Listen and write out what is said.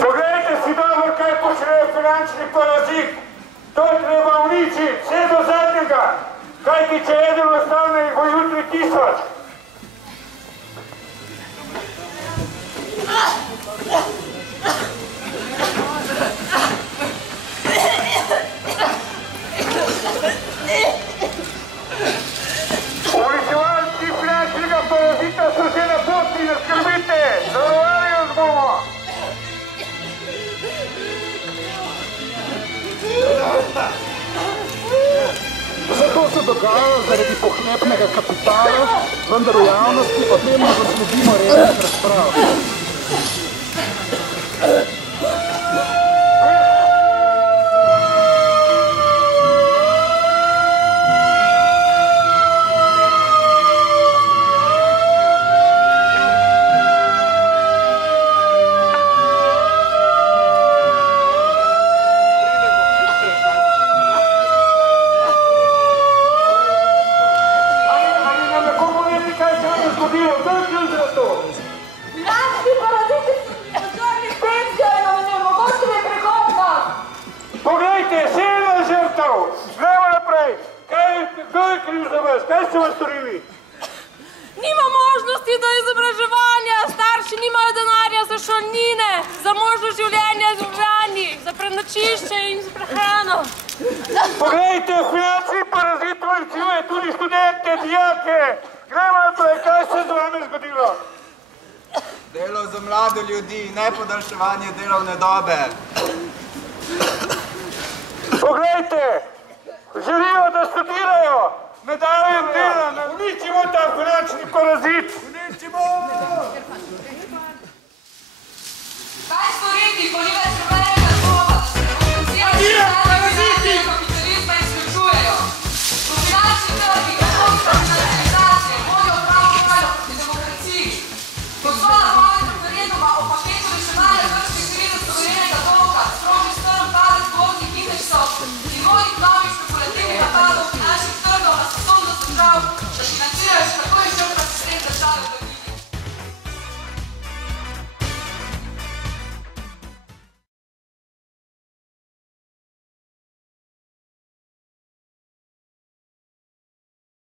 Poglejte si dobro, kaj počne finančni parazit. To treba uničiti, vse do zadnjega. Kajti, če eden ostane, jih bo jutri 1000. Uničevalci finančnega parazita so že na poti, ne skrbite, zavarovali nas bomo. Vse to se dogaja zaradi pohlepnega kapitala, vendar v javnosti o tem ne zasledimo resnih razprav. Finančni paraziti so črni pensijo in onemogočili je prihodnost. Poglejte, 7 žrtev, gremo naprej. Kdo je kriv za vas? Kaj ste vas storili? Nima možnosti do izobraževanja, starši nimajo denarja za šolnine, za možnost življenja v Ljubljani, za prenočišče in za prehrano. Poglejte, finančni parazit uničuje tudi študente, dijake. Gremo naprej, kaj se z vami zgodilo? Delo za mlade ljudi, ne podaljševanje delovne dobe. Poglejte, želijo, da studirajo, ne dajo jim dela, ne uničimo ta finančni parazit. Uničimo! Kaj storiti, ko ni več nobenega doba? Kapitalizma izključujejo. Po finančni trgi, kakovostne nacionalizacije, vodijo pravo vojno proti demokraciji. Pod svoja pamet referenduma o paketu reševanja grških krize suverenega dolga sproži strm padec bornih indeksov in novih špekulativnih napadov finančnih trgov na sposobnost držav, da financirajo še tako in žrtva sistem države.